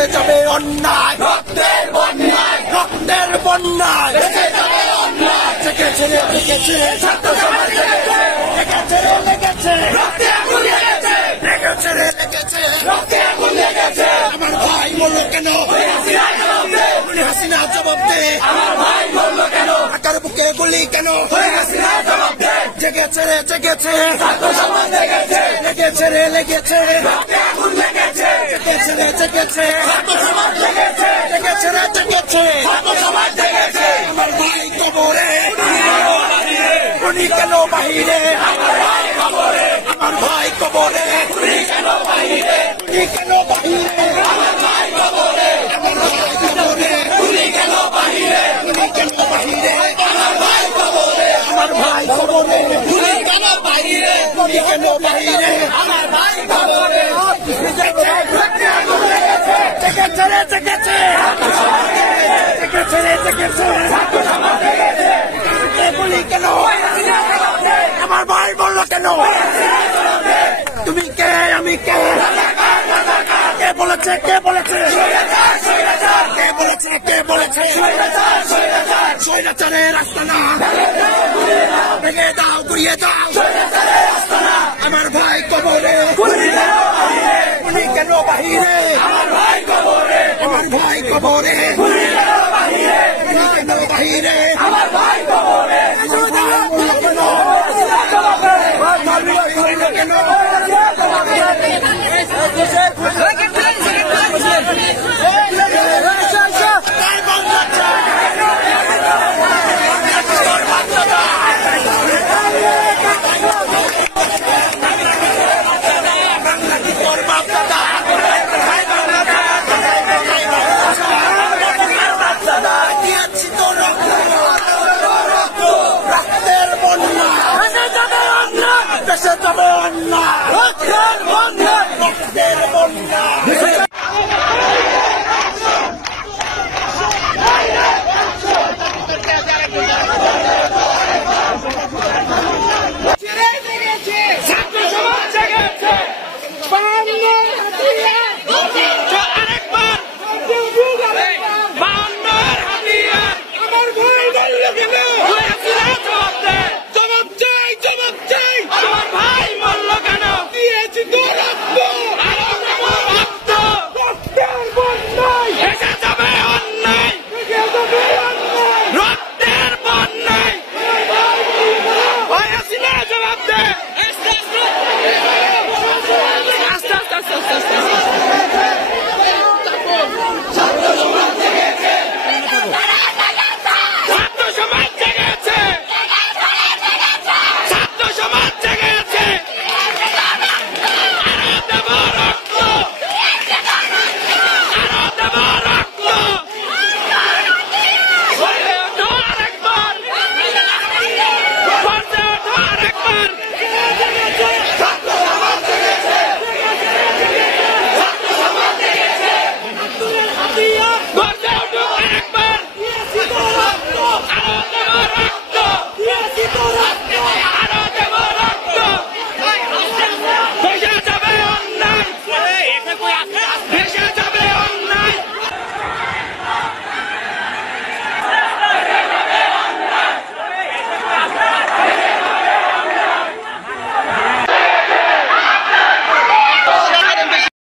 ভেসে যাবে অন্যায়, রক্তের বন্যায়, রক্তের বন্যায় ভেসে যাবে অন্যায়। জেগেছে রে জেগেছে ছাত্র সমাজ, জেগেছে লেগেছে রে লেগেছে রক্তে আগুন লেগেছে, লেগেছে রে লেগেছে রক্তে আগুন লেগেছে। আমার ভাই বললো কেন হাসিনা জবাব দে, আমার ভাই বললো কেন ঢাকার বুকে গুলি কেন হাসিনা জবাব দে। জেগেছে রে জেগেছে ছাত্র সমাজ, জেগেছে লেগেছে রে লেগেছে রক্তে আগুন লেগেছে, জেগেছে রে জেগেছে ছাত্র সমাজ, জেগেছে জেগেছে রে জেগেছে ছাত্র সমাজ, জেগেছে। আমার ভাই কবরে উনি কেন বাহিরে, আমার ভাই কবরে, আমার ভাই কবরে উনি কেন বাহিরে, উনি কেন বাহিরে, আমার ভাই কবরে, আমার ভাই কবরে উনি কেন বাহিরে, উনি কেন বাহিরে, আমার ভাই কবরে, আমার ভাই কবরে উনি কেন বাহিরে, উনি কেন বাহিরে, আমার ভাই কবরে। জেগেছে রে জেগেছে জেগেছে রে জেগেছে গুলি কেন, আমার ভাই বললো কেন, তুমি কে আমি কে, কে বলেছে কে বলেছে কে বলেছে কে বলেছে স্বৈরাচারের রাস্তা না ভেঙে দাও গুড়িয়ে দাও, আমার ভাই কবরে উনি কেন বাহিরে, আমার ভাই কবরে, আমার ভাই কবরে উনি কেন বাহিরে, আমার ভাই কবরে কেন